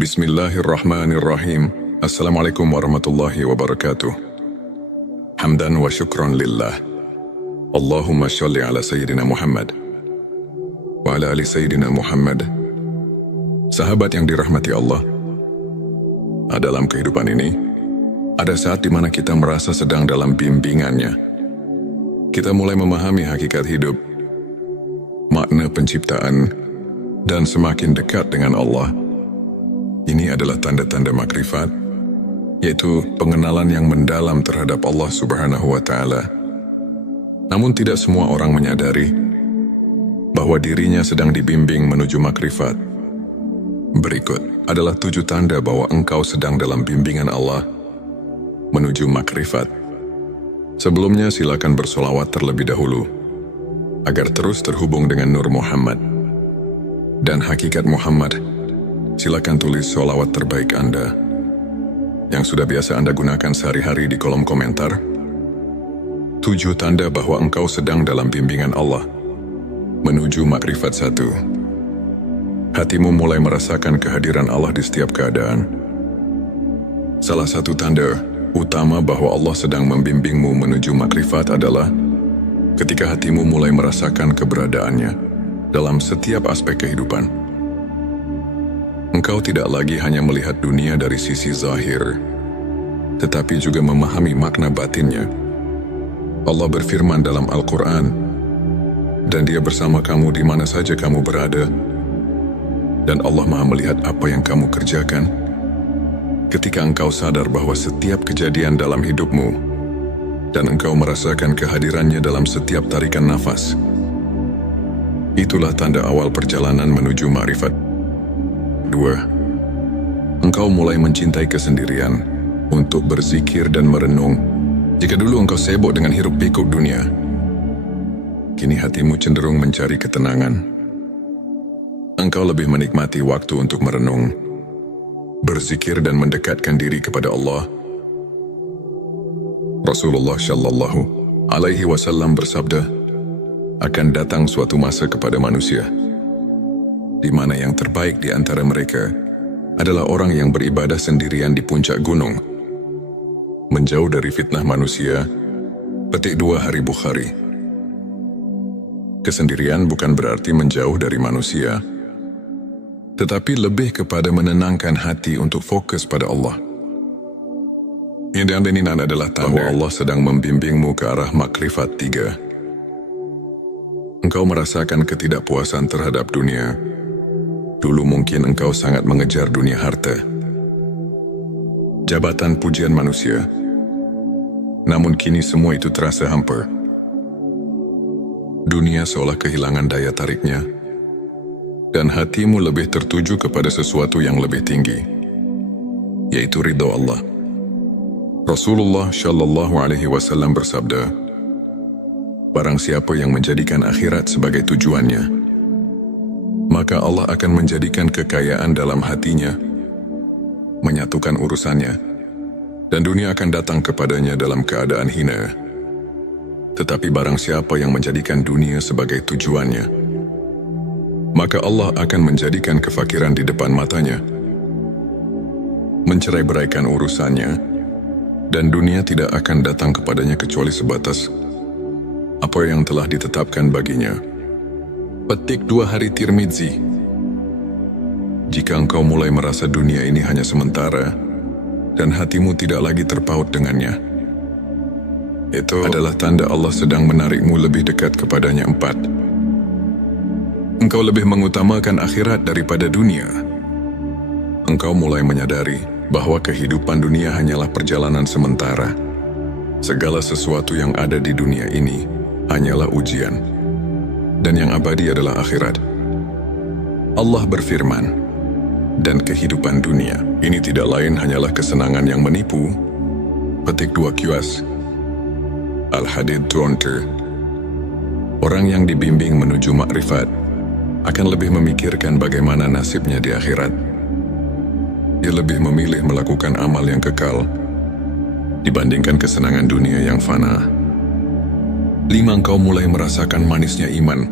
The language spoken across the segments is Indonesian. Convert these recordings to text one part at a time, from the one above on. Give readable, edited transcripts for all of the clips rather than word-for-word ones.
Bismillahirrahmanirrahim. Assalamualaikum warahmatullahi wabarakatuh. Hamdan wa syukran lillah. Allahumma sholli ala Sayyidina Muhammad wa ala ali Sayyidina Muhammad. Sahabat yang dirahmati Allah, dalam kehidupan ini, ada saat di mana kita merasa sedang dalam bimbingannya. Kita mulai memahami hakikat hidup, makna penciptaan, dan semakin dekat dengan Allah. Ini adalah tanda-tanda makrifat, yaitu pengenalan yang mendalam terhadap Allah Subhanahu wa Ta'ala. Namun tidak semua orang menyadari bahwa dirinya sedang dibimbing menuju makrifat. Berikut adalah 7 tanda bahwa engkau sedang dalam bimbingan Allah menuju makrifat. Sebelumnya silakan bersolawat terlebih dahulu agar terus terhubung dengan Nur Muhammad dan hakikat Muhammad. Silakan tulis sholawat terbaik Anda yang sudah biasa Anda gunakan sehari-hari di kolom komentar. 7 tanda bahwa engkau sedang dalam bimbingan Allah menuju makrifat 1. Hatimu mulai merasakan kehadiran Allah di setiap keadaan. Salah satu tanda utama bahwa Allah sedang membimbingmu menuju makrifat adalah ketika hatimu mulai merasakan keberadaannya dalam setiap aspek kehidupan. Engkau tidak lagi hanya melihat dunia dari sisi zahir, tetapi juga memahami makna batinnya. Allah berfirman dalam Al-Quran, dan Dia bersama kamu di mana saja kamu berada, dan Allah Maha melihat apa yang kamu kerjakan. Ketika engkau sadar bahwa setiap kejadian dalam hidupmu, dan engkau merasakan kehadirannya dalam setiap tarikan nafas, itulah tanda awal perjalanan menuju makrifat. 2. Engkau mulai mencintai kesendirian untuk berzikir dan merenung. Jika dulu engkau sibuk dengan hiruk-pikuk dunia, kini hatimu cenderung mencari ketenangan. Engkau lebih menikmati waktu untuk merenung, berzikir dan mendekatkan diri kepada Allah. Rasulullah Shallallahu Alaihi Wasallam bersabda, akan datang suatu masa kepada manusia di mana yang terbaik di antara mereka adalah orang yang beribadah sendirian di puncak gunung, menjauh dari fitnah manusia. Petik 2 Hari Bukhari. Kesendirian bukan berarti menjauh dari manusia, tetapi lebih kepada menenangkan hati untuk fokus pada Allah. Yang ini adalah tanda Allah sedang membimbingmu ke arah makrifat 3. Engkau merasakan ketidakpuasan terhadap dunia. Dulu mungkin engkau sangat mengejar dunia harta, jabatan, pujian manusia. Namun kini semua itu terasa hampa. Dunia seolah kehilangan daya tariknya, dan hatimu lebih tertuju kepada sesuatu yang lebih tinggi, yaitu ridha Allah. Rasulullah Shallallahu Alaihi Wasallam bersabda, barang siapa yang menjadikan akhirat sebagai tujuannya, maka Allah akan menjadikan kekayaan dalam hatinya, menyatukan urusannya, dan dunia akan datang kepadanya dalam keadaan hina. Tetapi barang siapa yang menjadikan dunia sebagai tujuannya, maka Allah akan menjadikan kefakiran di depan matanya, mencerai-beraikan urusannya, dan dunia tidak akan datang kepadanya kecuali sebatas apa yang telah ditetapkan baginya. Petik 2 Hari Tirmidzi. Jika engkau mulai merasa dunia ini hanya sementara, dan hatimu tidak lagi terpaut dengannya, itu adalah tanda Allah sedang menarikmu lebih dekat kepadanya. 4. Engkau lebih mengutamakan akhirat daripada dunia. Engkau mulai menyadari bahwa kehidupan dunia hanyalah perjalanan sementara. Segala sesuatu yang ada di dunia ini hanyalah ujian, dan yang abadi adalah akhirat. Allah berfirman, dan kehidupan dunia ini tidak lain hanyalah kesenangan yang menipu. Petik 2 QS Al-Hadid 20. Orang yang dibimbing menuju makrifat akan lebih memikirkan bagaimana nasibnya di akhirat. Dia lebih memilih melakukan amal yang kekal dibandingkan kesenangan dunia yang fana. 5. Engkau mulai merasakan manisnya iman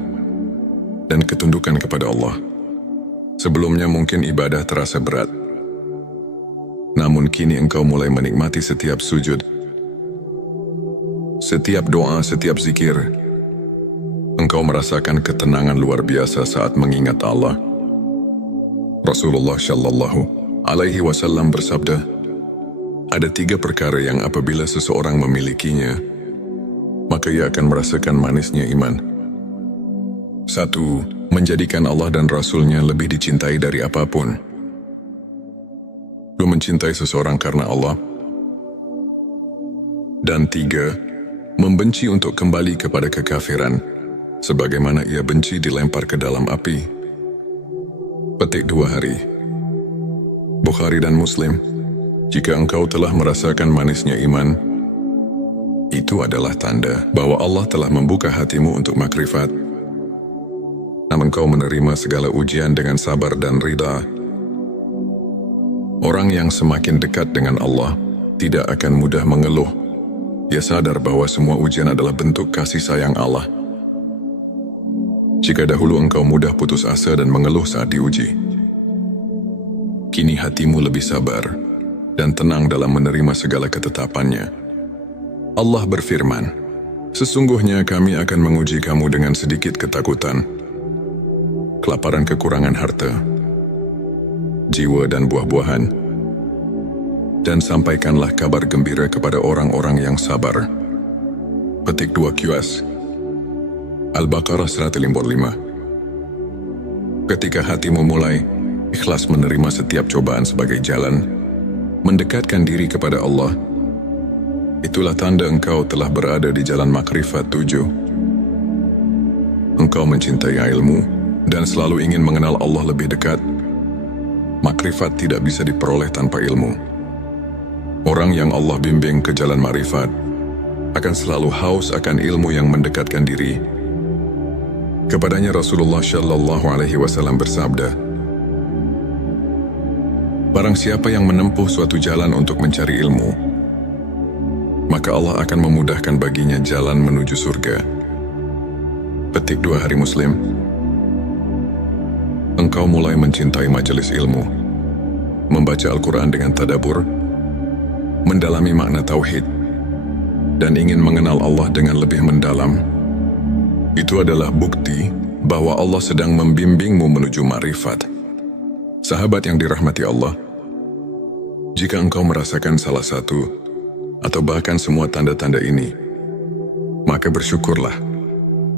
dan ketundukan kepada Allah. Sebelumnya mungkin ibadah terasa berat, Namun kini engkau mulai menikmati setiap sujud, setiap doa, setiap zikir. Engkau merasakan ketenangan luar biasa saat mengingat Allah. Rasulullah Shallallahu Alaihi Wasallam bersabda, ada 3 perkara yang apabila seseorang memilikinya, maka ia akan merasakan manisnya iman. 1. Menjadikan Allah dan Rasul-Nya lebih dicintai dari apapun. 2. Mencintai seseorang karena Allah. Dan 3. Membenci untuk kembali kepada kekafiran, sebagaimana ia benci dilempar ke dalam api. Petik 2 hari. Bukhari dan Muslim. Jika engkau telah merasakan manisnya iman, itu adalah tanda bahwa Allah telah membuka hatimu untuk makrifat. Namun engkau menerima segala ujian dengan sabar dan ridha. Orang yang semakin dekat dengan Allah tidak akan mudah mengeluh. Ia sadar bahwa semua ujian adalah bentuk kasih sayang Allah. Jika dahulu engkau mudah putus asa dan mengeluh saat diuji, kini hatimu lebih sabar dan tenang dalam menerima segala ketetapannya. Allah berfirman, sesungguhnya kami akan menguji kamu dengan sedikit ketakutan, kelaparan, kekurangan harta, jiwa dan buah-buahan, dan sampaikanlah kabar gembira kepada orang-orang yang sabar. Petik 2 QS Al-Baqarah 155. Ketika hatimu mulai ikhlas menerima setiap cobaan sebagai jalan mendekatkan diri kepada Allah, itulah tanda engkau telah berada di jalan makrifat 7. Engkau mencintai ilmu dan selalu ingin mengenal Allah lebih dekat. Makrifat tidak bisa diperoleh tanpa ilmu. Orang yang Allah bimbing ke jalan makrifat akan selalu haus akan ilmu yang mendekatkan diri. Kepadanya Rasulullah Shallallahu Alaihi Wasallam bersabda, barang siapa yang menempuh suatu jalan untuk mencari ilmu, maka Allah akan memudahkan baginya jalan menuju surga. Petik 2 hari Muslim. Engkau mulai mencintai majelis ilmu, membaca Al-Quran dengan tadabbur, mendalami makna tauhid, dan ingin mengenal Allah dengan lebih mendalam. Itu adalah bukti bahwa Allah sedang membimbingmu menuju ma'rifat. Sahabat yang dirahmati Allah, jika engkau merasakan salah satu atau bahkan semua tanda-tanda ini, maka bersyukurlah.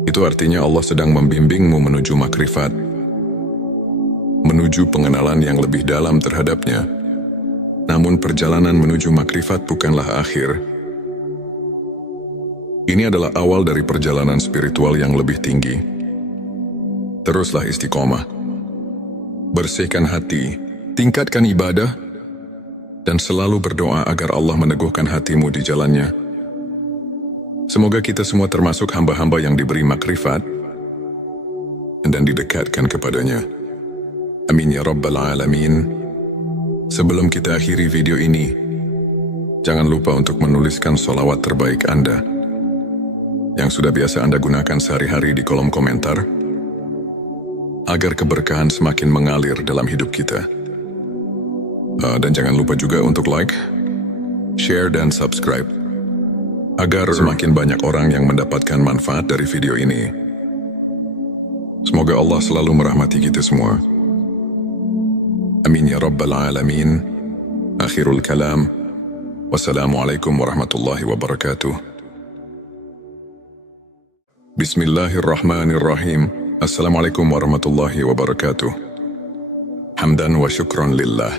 Itu artinya Allah sedang membimbingmu menuju makrifat, menuju pengenalan yang lebih dalam terhadapnya. Namun perjalanan menuju makrifat bukanlah akhir. Ini adalah awal dari perjalanan spiritual yang lebih tinggi. Teruslah istiqomah. Bersihkan hati, tingkatkan ibadah, dan selalu berdoa agar Allah meneguhkan hatimu di jalannya. Semoga kita semua termasuk hamba-hamba yang diberi makrifat dan didekatkan kepadanya. Amin ya Rabbal Alamin. Sebelum kita akhiri video ini, jangan lupa untuk menuliskan sholawat terbaik Anda yang sudah biasa Anda gunakan sehari-hari di kolom komentar, agar keberkahan semakin mengalir dalam hidup kita. Dan jangan lupa juga untuk like, share, dan subscribe, agar semakin banyak orang yang mendapatkan manfaat dari video ini. Semoga Allah selalu merahmati kita semua. Amin ya Rabbal Alamin. Akhirul kalam. Wassalamualaikum warahmatullahi wabarakatuh. Bismillahirrahmanirrahim. Assalamualaikum warahmatullahi wabarakatuh. Hamdan wa syukran lillah.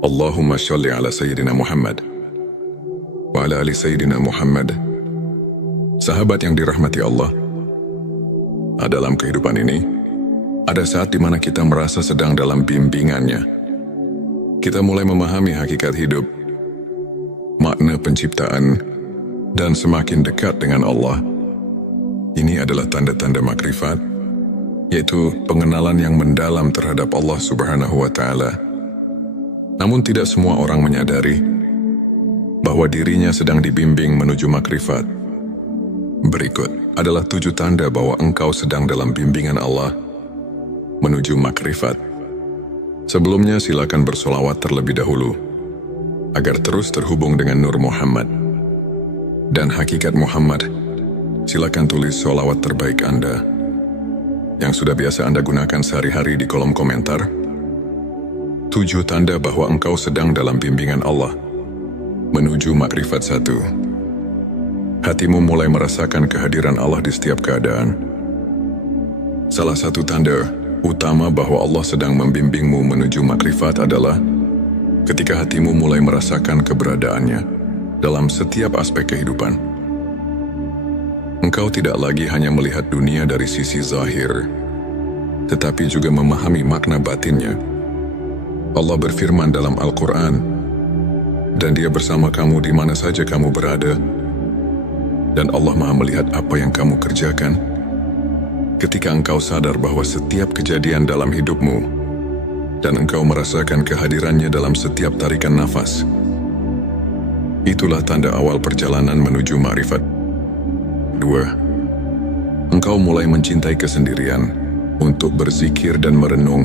Allahumma sholli ala Sayyidina Muhammad wa ala ali Sayyidina Muhammad. Sahabat yang dirahmati Allah, dalam kehidupan ini, ada saat di mana kita merasa sedang dalam bimbingannya. Kita mulai memahami hakikat hidup, makna penciptaan, dan semakin dekat dengan Allah. Ini adalah tanda-tanda makrifat, yaitu pengenalan yang mendalam terhadap Allah Subhanahu wa Ta'ala. Namun tidak semua orang menyadari bahwa dirinya sedang dibimbing menuju makrifat. Berikut adalah 7 tanda bahwa engkau sedang dalam bimbingan Allah menuju makrifat. Sebelumnya silakan bersolawat terlebih dahulu agar terus terhubung dengan Nur Muhammad dan hakikat Muhammad, silakan tulis sholawat terbaik Anda yang sudah biasa Anda gunakan sehari-hari di kolom komentar. 7 tanda bahwa engkau sedang dalam bimbingan Allah menuju makrifat 1. Hatimu mulai merasakan kehadiran Allah di setiap keadaan. Salah satu tanda utama bahwa Allah sedang membimbingmu menuju makrifat adalah ketika hatimu mulai merasakan keberadaannya dalam setiap aspek kehidupan. Engkau tidak lagi hanya melihat dunia dari sisi zahir, tetapi juga memahami makna batinnya. Allah berfirman dalam Al-Quran, dan Dia bersama kamu di mana saja kamu berada, dan Allah Maha melihat apa yang kamu kerjakan. Ketika engkau sadar bahwa setiap kejadian dalam hidupmu, dan engkau merasakan kehadirannya dalam setiap tarikan nafas, itulah tanda awal perjalanan menuju makrifat. 2. Engkau mulai mencintai kesendirian untuk berzikir dan merenung.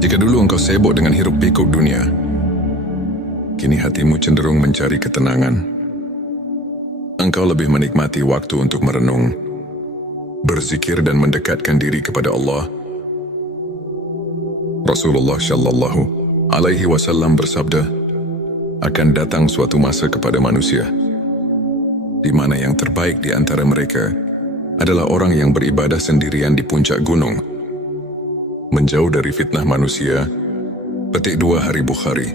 Jika dulu engkau sibuk dengan hiruk-pikuk dunia, kini hatimu cenderung mencari ketenangan. Engkau lebih menikmati waktu untuk merenung, berzikir dan mendekatkan diri kepada Allah. Rasulullah Shallallahu Alaihi Wasallam bersabda, akan datang suatu masa kepada manusia, di mana yang terbaik di antara mereka adalah orang yang beribadah sendirian di puncak gunung, menjauh dari fitnah manusia. Petik 2 Hari Bukhari.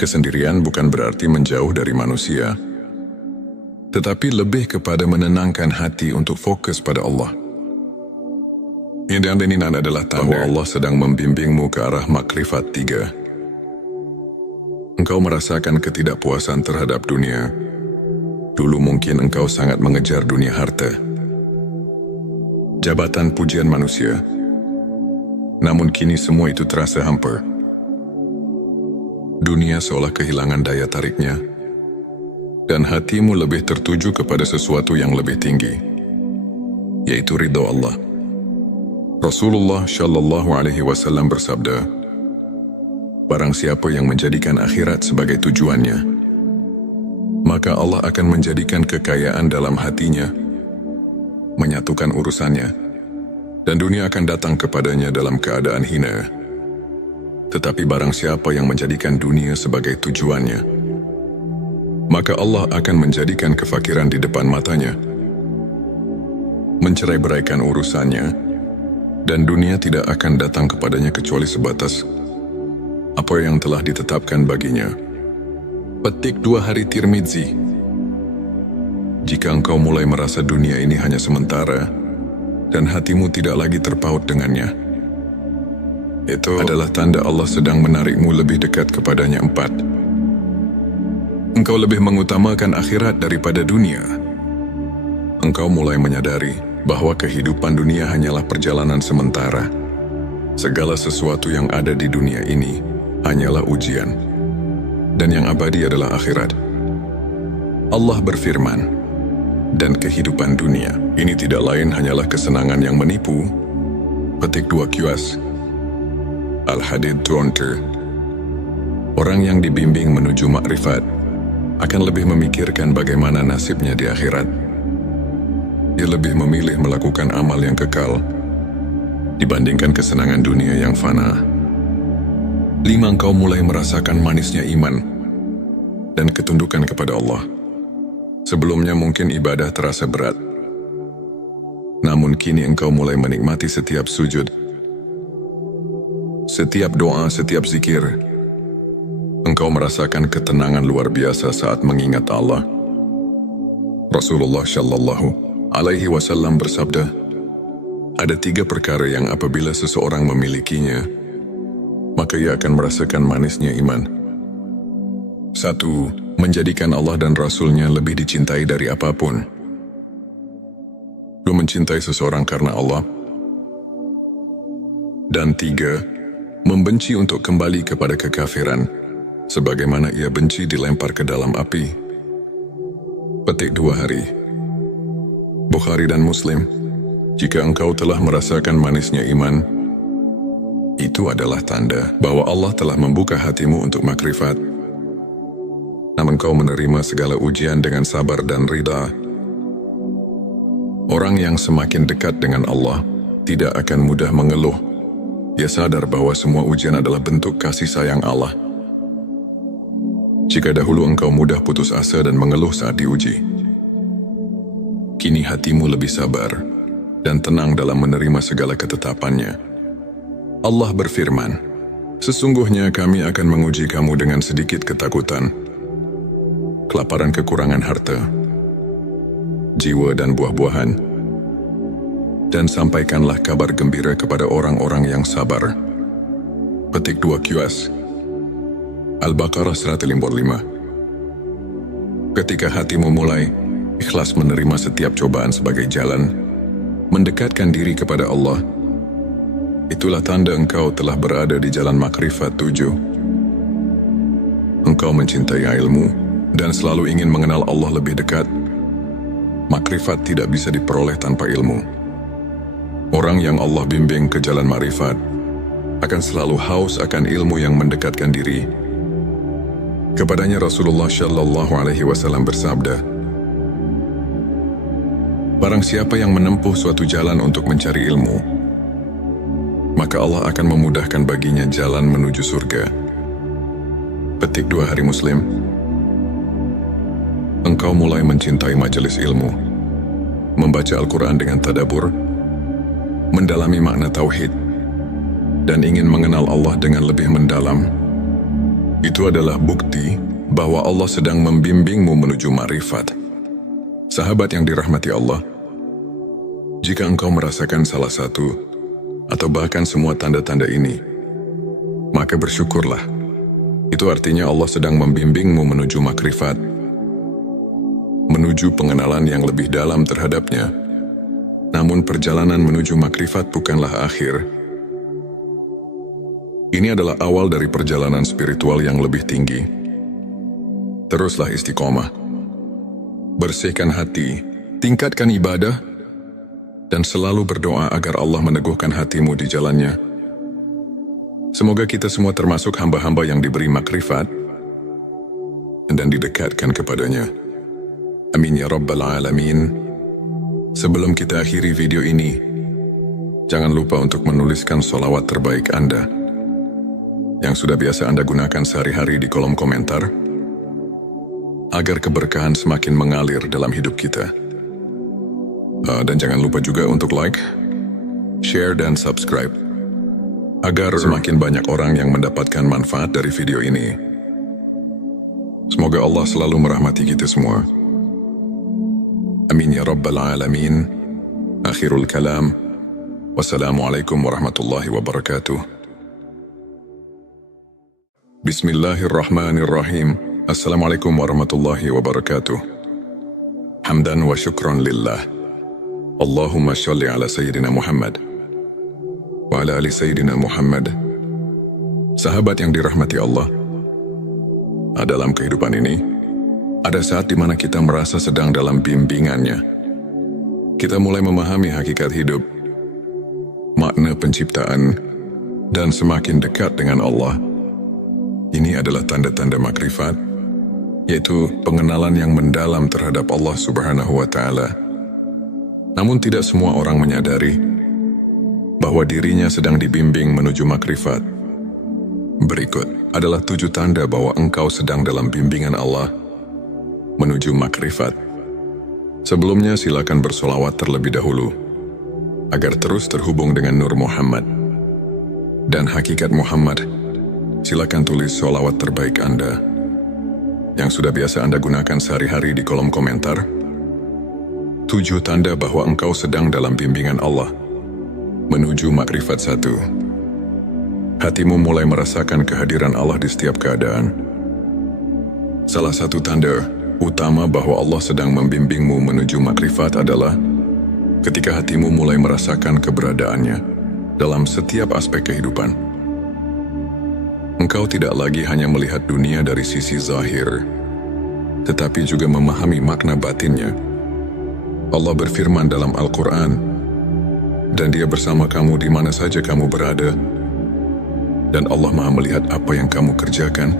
Kesendirian bukan berarti menjauh dari manusia, tetapi lebih kepada menenangkan hati untuk fokus pada Allah. Yang diaminin adalah bahwa Allah sedang membimbingmu ke arah makrifat 3. Engkau merasakan ketidakpuasan terhadap dunia. Dulu mungkin engkau sangat mengejar dunia harta, jabatan, pujian manusia. Namun kini semua itu terasa hampa. Dunia seolah kehilangan daya tariknya, dan hatimu lebih tertuju kepada sesuatu yang lebih tinggi, yaitu ridho Allah. Rasulullah Shallallahu Alaihi Wasallam bersabda, barang siapa yang menjadikan akhirat sebagai tujuannya, maka Allah akan menjadikan kekayaan dalam hatinya, menyatukan urusannya, dan dunia akan datang kepadanya dalam keadaan hina. Tetapi barang siapa yang menjadikan dunia sebagai tujuannya, maka Allah akan menjadikan kefakiran di depan matanya, mencerai-beraikan urusannya, dan dunia tidak akan datang kepadanya kecuali sebatas apa yang telah ditetapkan baginya. Petik 2 Hari Tirmidzi. Jika engkau mulai merasa dunia ini hanya sementara, dan hatimu tidak lagi terpaut dengannya, itu adalah tanda Allah sedang menarikmu lebih dekat kepadanya. 4. Engkau lebih mengutamakan akhirat daripada dunia. Engkau mulai menyadari bahwa kehidupan dunia hanyalah perjalanan sementara. Segala sesuatu yang ada di dunia ini hanyalah ujian, dan yang abadi adalah akhirat. Allah berfirman, dan kehidupan dunia ini tidak lain hanyalah kesenangan yang menipu. Petik 2 QS Al-Hadid 20. Orang yang dibimbing menuju makrifat akan lebih memikirkan bagaimana nasibnya di akhirat. Dia lebih memilih melakukan amal yang kekal dibandingkan kesenangan dunia yang fana. 5. Engkau mulai merasakan manisnya iman dan ketundukan kepada Allah. Sebelumnya mungkin ibadah terasa berat, namun kini engkau mulai menikmati setiap sujud, setiap doa, setiap zikir. Engkau merasakan ketenangan luar biasa saat mengingat Allah. Rasulullah Shallallahu Alaihi Wasallam bersabda, ada 3 perkara yang apabila seseorang memilikinya, maka ia akan merasakan manisnya iman. 1. Menjadikan Allah dan Rasul-Nya lebih dicintai dari apapun. 2. Mencintai seseorang karena Allah. Dan 3. Membenci untuk kembali kepada kekafiran, sebagaimana ia benci dilempar ke dalam api. Petik 2 Hari Bukhari dan Muslim. Jika engkau telah merasakan manisnya iman, Itu adalah tanda bahwa Allah telah membuka hatimu untuk makrifat. Namun kau menerima segala ujian dengan sabar dan ridha. Orang yang semakin dekat dengan Allah tidak akan mudah mengeluh. Dia sadar bahwa semua ujian adalah bentuk kasih sayang Allah. Jika dahulu engkau mudah putus asa dan mengeluh saat diuji, kini hatimu lebih sabar dan tenang dalam menerima segala ketetapannya. Allah berfirman, "Sesungguhnya kami akan menguji kamu dengan sedikit ketakutan, kelaparan kekurangan harta, jiwa dan buah-buahan, dan sampaikanlah kabar gembira kepada orang-orang yang sabar." Petik 2 QS Al-Baqarah 155. Ketika hatimu mulai ikhlas menerima setiap cobaan sebagai jalan mendekatkan diri kepada Allah, itulah tanda engkau telah berada di jalan makrifat 7. Engkau mencintai ilmu dan selalu ingin mengenal Allah lebih dekat. Makrifat tidak bisa diperoleh tanpa ilmu. Orang yang Allah bimbing ke jalan makrifat akan selalu haus akan ilmu yang mendekatkan diri. Kepadanya Rasulullah Shallallahu Alaihi Wasallam bersabda, "Barang siapa yang menempuh suatu jalan untuk mencari ilmu, maka Allah akan memudahkan baginya jalan menuju surga." Petik 2 Hari Muslim. Engkau mulai mencintai majelis ilmu, membaca Al-Quran dengan tadabbur, mendalami makna tauhid, dan ingin mengenal Allah dengan lebih mendalam. Itu adalah bukti bahwa Allah sedang membimbingmu menuju makrifat. Sahabat yang dirahmati Allah, jika engkau merasakan salah satu atau bahkan semua tanda-tanda ini, maka bersyukurlah. Itu artinya Allah sedang membimbingmu menuju makrifat, menuju pengenalan yang lebih dalam terhadapnya. Namun perjalanan menuju makrifat bukanlah akhir. Ini adalah awal dari perjalanan spiritual yang lebih tinggi. Teruslah istiqomah. Bersihkan hati, tingkatkan ibadah, dan selalu berdoa agar Allah meneguhkan hatimu di jalannya. Semoga kita semua termasuk hamba-hamba yang diberi makrifat dan didekatkan kepadanya. Amin ya Rabbal Alamin. Sebelum kita akhiri video ini, jangan lupa untuk menuliskan sholawat terbaik Anda yang sudah biasa Anda gunakan sehari-hari di kolom komentar, agar keberkahan semakin mengalir dalam hidup kita. Dan jangan lupa juga untuk like, share, dan subscribe, agar semakin banyak orang yang mendapatkan manfaat dari video ini. Semoga Allah selalu merahmati kita semua. Amin ya Rabbal Alamin. Akhirul kalam. Wassalamualaikum warahmatullahi wabarakatuh. Bismillahirrahmanirrahim. Assalamualaikum warahmatullahi wabarakatuh. Hamdan wa syukran lillah. Allahumma sholli ala Sayyidina Muhammad wa ala ali Sayyidina Muhammad. Sahabat yang dirahmati Allah, dalam kehidupan ini, ada saat di mana kita merasa sedang dalam bimbingannya. Kita mulai memahami hakikat hidup, makna penciptaan, dan semakin dekat dengan Allah. Ini adalah tanda-tanda makrifat, yaitu pengenalan yang mendalam terhadap Allah Subhanahu wa Ta'ala. Namun tidak semua orang menyadari bahwa dirinya sedang dibimbing menuju makrifat. Berikut adalah 7 tanda bahwa engkau sedang dalam bimbingan Allah menuju makrifat. Sebelumnya silakan bersolawat terlebih dahulu, agar terus terhubung dengan Nur Muhammad dan hakikat Muhammad. Silakan tulis sholawat terbaik Anda yang sudah biasa Anda gunakan sehari-hari di kolom komentar. 7 tanda bahwa engkau sedang dalam bimbingan Allah menuju makrifat 1. Hatimu mulai merasakan kehadiran Allah di setiap keadaan. Salah satu tanda utama bahwa Allah sedang membimbingmu menuju makrifat adalah ketika hatimu mulai merasakan keberadaannya dalam setiap aspek kehidupan. Engkau tidak lagi hanya melihat dunia dari sisi zahir, tetapi juga memahami makna batinnya. Allah berfirman dalam Al-Quran, "Dan Dia bersama kamu di mana saja kamu berada, dan Allah Maha melihat apa yang kamu kerjakan.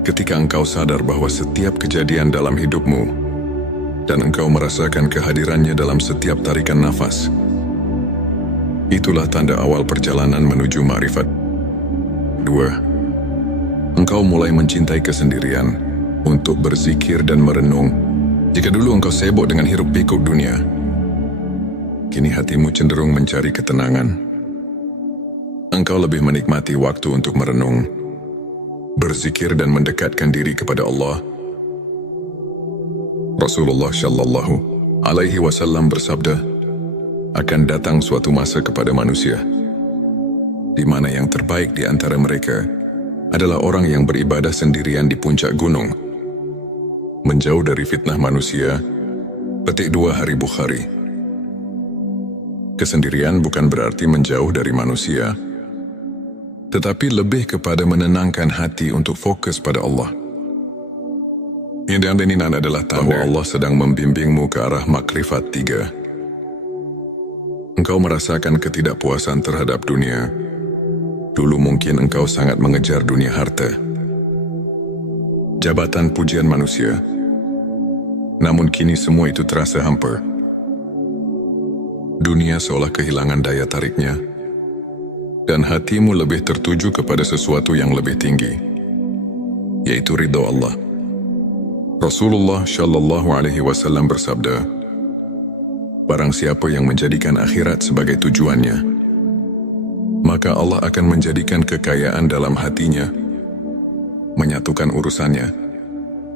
Ketika engkau sadar bahwa setiap kejadian dalam hidupmu dan engkau merasakan kehadirannya dalam setiap tarikan nafas, itulah tanda awal perjalanan menuju ma'rifat. 2. Engkau mulai mencintai kesendirian untuk berzikir dan merenung. Jika dulu engkau sibuk dengan hiruk-pikuk dunia, kini hatimu cenderung mencari ketenangan. Engkau lebih menikmati waktu untuk merenung, berzikir dan mendekatkan diri kepada Allah. Rasulullah Shallallahu Alaihi Wasallam bersabda, akan datang suatu masa kepada manusia, di mana yang terbaik di antara mereka adalah orang yang beribadah sendirian di puncak gunung, menjauh dari fitnah manusia. Petik 2 Hari Bukhari. Kesendirian bukan berarti menjauh dari manusia, tetapi lebih kepada menenangkan hati untuk fokus pada Allah. Yang diaminin adalah bahwa Allah sedang membimbingmu ke arah makrifat 3. Engkau merasakan ketidakpuasan terhadap dunia. Dulu mungkin engkau sangat mengejar dunia harta, jabatan, pujian manusia. Namun kini semua itu terasa hampa. Dunia seolah kehilangan daya tariknya, dan hatimu lebih tertuju kepada sesuatu yang lebih tinggi, yaitu ridha Allah. Rasulullah Shallallahu Alaihi Wasallam bersabda, barang siapa yang menjadikan akhirat sebagai tujuannya, maka Allah akan menjadikan kekayaan dalam hatinya, menyatukan urusannya,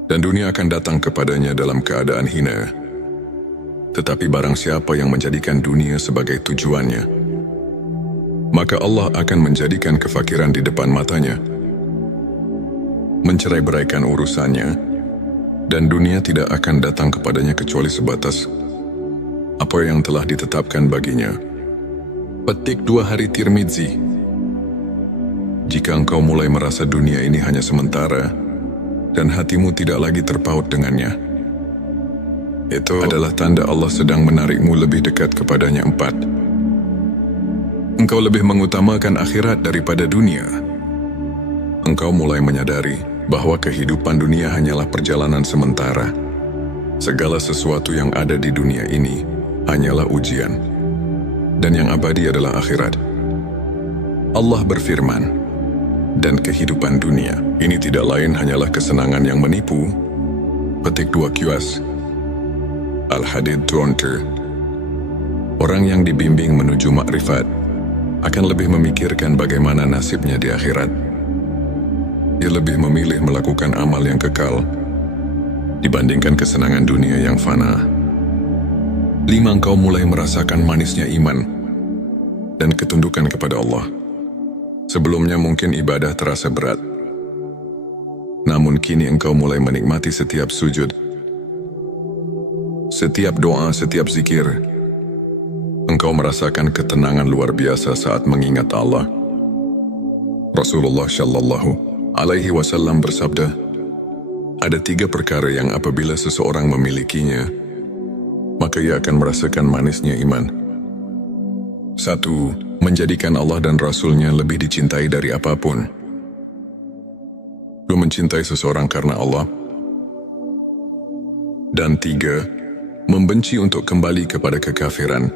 dan dunia akan datang kepadanya dalam keadaan hina. Tetapi barang siapa yang menjadikan dunia sebagai tujuannya, maka Allah akan menjadikan kefakiran di depan matanya, mencerai-beraikan urusannya, dan dunia tidak akan datang kepadanya kecuali sebatas apa yang telah ditetapkan baginya. Petik 2 Hari Tirmidzi. Jika engkau mulai merasa dunia ini hanya sementara, dan hatimu tidak lagi terpaut dengannya, itu adalah tanda Allah sedang menarikmu lebih dekat kepadanya. 4. Engkau lebih mengutamakan akhirat daripada dunia. Engkau mulai menyadari bahwa kehidupan dunia hanyalah perjalanan sementara. Segala sesuatu yang ada di dunia ini hanyalah ujian, dan yang abadi adalah akhirat. Allah berfirman, dan kehidupan dunia ini tidak lain hanyalah kesenangan yang menipu. Petik 2 QS Al-Hadid 20. Orang yang dibimbing menuju makrifat akan lebih memikirkan bagaimana nasibnya di akhirat. Dia lebih memilih melakukan amal yang kekal dibandingkan kesenangan dunia yang fana. 5. Engkau mulai merasakan manisnya iman dan ketundukan kepada Allah. Sebelumnya mungkin ibadah terasa berat, namun kini engkau mulai menikmati setiap sujud, setiap doa, setiap zikir. Engkau merasakan ketenangan luar biasa saat mengingat Allah. Rasulullah Shallallahu Alaihi Wasallam bersabda, ada 3 perkara yang apabila seseorang memilikinya, maka ia akan merasakan manisnya iman. 1. Menjadikan Allah dan Rasul-Nya lebih dicintai dari apapun. 2. Mencintai seseorang karena Allah. Dan 3. Membenci untuk kembali kepada kekafiran,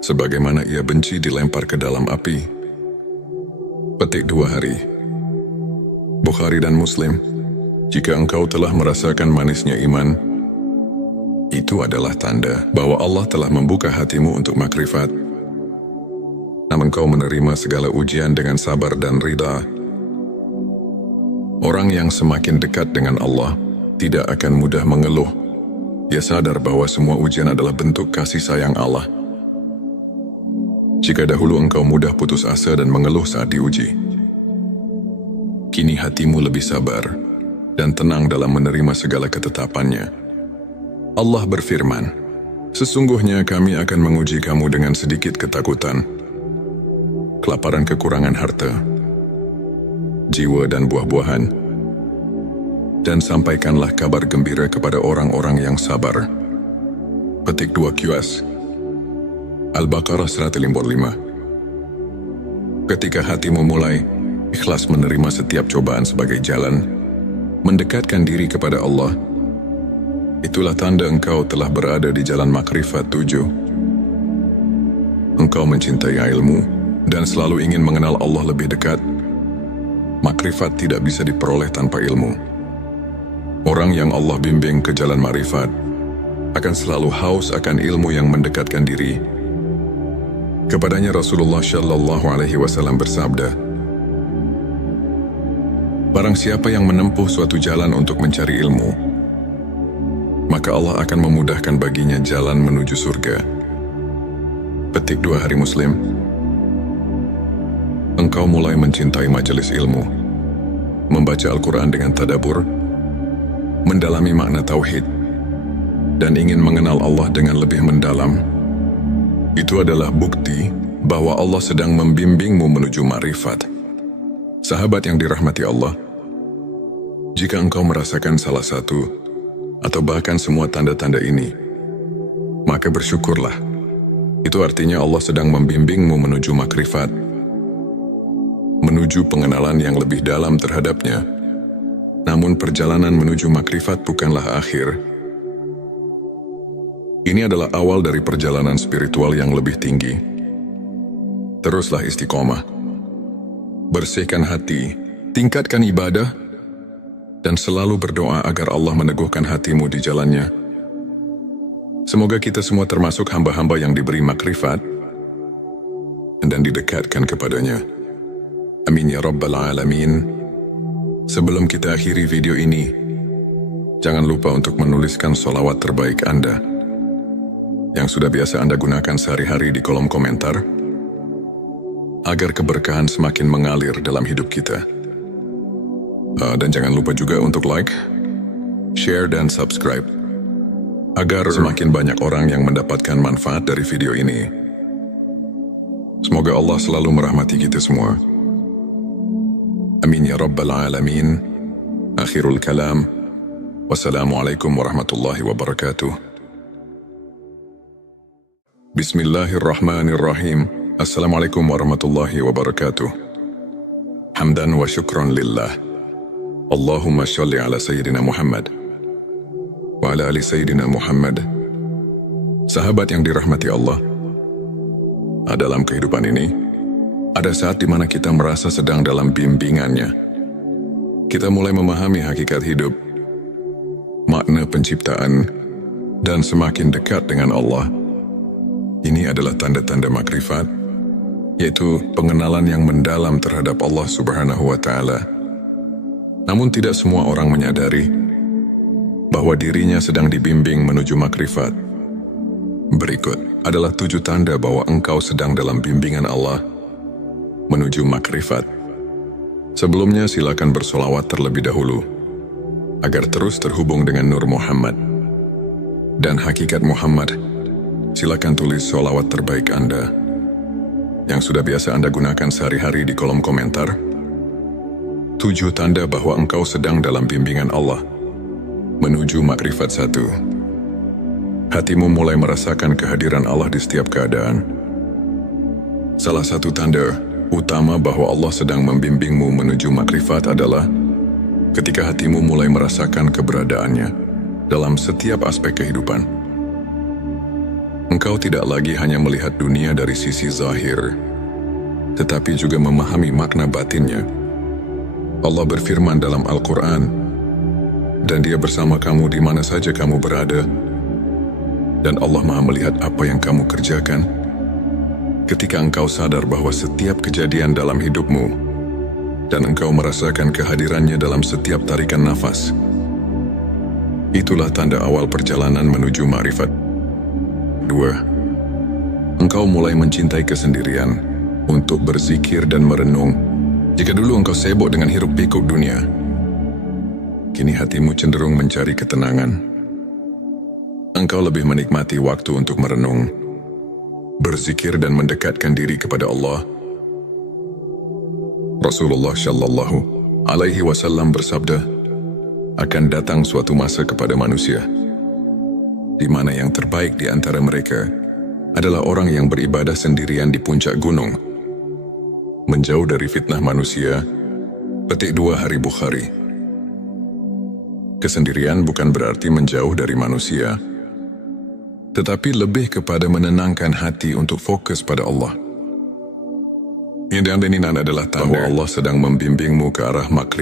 sebagaimana ia benci dilempar ke dalam api. Petik 2 Hari Bukhari dan Muslim. Jika engkau telah merasakan manisnya iman, itu adalah tanda bahwa Allah telah membuka hatimu untuk makrifat. Namun engkau menerima segala ujian dengan sabar dan ridha. Orang yang semakin dekat dengan Allah tidak akan mudah mengeluh. Dia sadar bahwa semua ujian adalah bentuk kasih sayang Allah. Jika dahulu engkau mudah putus asa dan mengeluh saat diuji, kini hatimu lebih sabar dan tenang dalam menerima segala ketetapannya. Allah berfirman, sesungguhnya kami akan menguji kamu dengan sedikit ketakutan, kelaparan, kekurangan harta, jiwa dan buah-buahan, dan sampaikanlah kabar gembira kepada orang-orang yang sabar. Petik 2 QS Al-Baqarah 155. Ketika hatimu mulai ikhlas menerima setiap cobaan sebagai jalan mendekatkan diri kepada Allah, itulah tanda engkau telah berada di jalan makrifat 7. Engkau mencintai ilmu dan selalu ingin mengenal Allah lebih dekat. Makrifat tidak bisa diperoleh tanpa ilmu. Orang yang Allah bimbing ke jalan makrifat akan selalu haus akan ilmu yang mendekatkan diri. Kepadanya Rasulullah Shallallahu Alaihi Wasallam bersabda, barang siapa yang menempuh suatu jalan untuk mencari ilmu, maka Allah akan memudahkan baginya jalan menuju surga. Petik 2 Hari Muslim. Engkau mulai mencintai majelis ilmu, membaca Al-Quran dengan tadabbur, mendalami makna tauhid, dan ingin mengenal Allah dengan lebih mendalam. Itu adalah bukti bahwa Allah sedang membimbingmu menuju ma'rifat. Sahabat yang dirahmati Allah, jika engkau merasakan salah satu atau bahkan semua tanda-tanda ini, maka bersyukurlah. Itu artinya Allah sedang membimbingmu menuju makrifat, menuju pengenalan yang lebih dalam terhadapnya. Namun perjalanan menuju makrifat bukanlah akhir. Ini adalah awal dari perjalanan spiritual yang lebih tinggi. Teruslah istiqomah. Bersihkan hati, tingkatkan ibadah, dan selalu berdoa agar Allah meneguhkan hatimu di jalannya. Semoga kita semua termasuk hamba-hamba yang diberi makrifat dan didekatkan kepadanya. Amin ya Rabbal Alamin. Sebelum kita akhiri video ini, jangan lupa untuk menuliskan sholawat terbaik Anda yang sudah biasa Anda gunakan sehari-hari di kolom komentar, agar keberkahan semakin mengalir dalam hidup kita. Dan jangan lupa juga untuk like, share, dan subscribe, agar semakin banyak orang yang mendapatkan manfaat dari video ini. Semoga Allah selalu merahmati kita semua. Amin ya Rabbal Alamin. Akhirul kalam. Wassalamualaikum warahmatullahi wabarakatuh. Bismillahirrahmanirrahim. Assalamualaikum warahmatullahi wabarakatuh. Hamdan wa syukran lillah. Allahumma sholli ala Sayyidina Muhammad wa ala ali Sayyidina Muhammad. Sahabat yang dirahmati Allah, dalam kehidupan ini ada saat di mana kita merasa sedang dalam bimbingannya. Kita mulai memahami hakikat hidup, makna penciptaan, dan semakin dekat dengan Allah. Ini adalah tanda-tanda makrifat, yaitu pengenalan yang mendalam terhadap Allah Subhanahu wa Ta'ala. Namun tidak semua orang menyadari bahwa dirinya sedang dibimbing menuju makrifat. Berikut adalah 7 tanda bahwa engkau sedang dalam bimbingan Allah menuju makrifat. Sebelumnya silakan bersolawat terlebih dahulu, agar terus terhubung dengan Nur Muhammad dan hakikat Muhammad. Silakan tulis solawat terbaik Anda yang sudah biasa Anda gunakan sehari-hari di kolom komentar. 7 tanda bahwa engkau sedang dalam bimbingan Allah menuju makrifat 1. Hatimu mulai merasakan kehadiran Allah di setiap keadaan. Salah satu tanda utama bahwa Allah sedang membimbingmu menuju makrifat adalah ketika hatimu mulai merasakan keberadaannya dalam setiap aspek kehidupan. Engkau tidak lagi hanya melihat dunia dari sisi zahir, tetapi juga memahami makna batinnya. Allah berfirman dalam Al-Quran, dan Dia bersama kamu di mana saja kamu berada, dan Allah Maha melihat apa yang kamu kerjakan. Ketika engkau sadar bahwa setiap kejadian dalam hidupmu dan engkau merasakan kehadirannya dalam setiap tarikan nafas, itulah tanda awal perjalanan menuju ma'rifat. 2. Engkau mulai mencintai kesendirian untuk berzikir dan merenung. Jika dulu engkau sibuk dengan hiruk-pikuk dunia, kini hatimu cenderung mencari ketenangan. Engkau lebih menikmati waktu untuk merenung, berzikir, dan mendekatkan diri kepada Allah. Rasulullah Shallallahu Alaihi Wasallam bersabda, akan datang suatu masa kepada manusia di mana yang terbaik di antara mereka adalah orang yang beribadah sendirian di puncak gunung, menjauh dari fitnah manusia Petik 2 Hari Bukhari. Kesendirian bukan berarti menjauh dari manusia, tetapi lebih kepada menenangkan hati untuk fokus pada Allah. Yang dan ininan adalah tahu Allah sedang membimbingmu ke arah makrifat.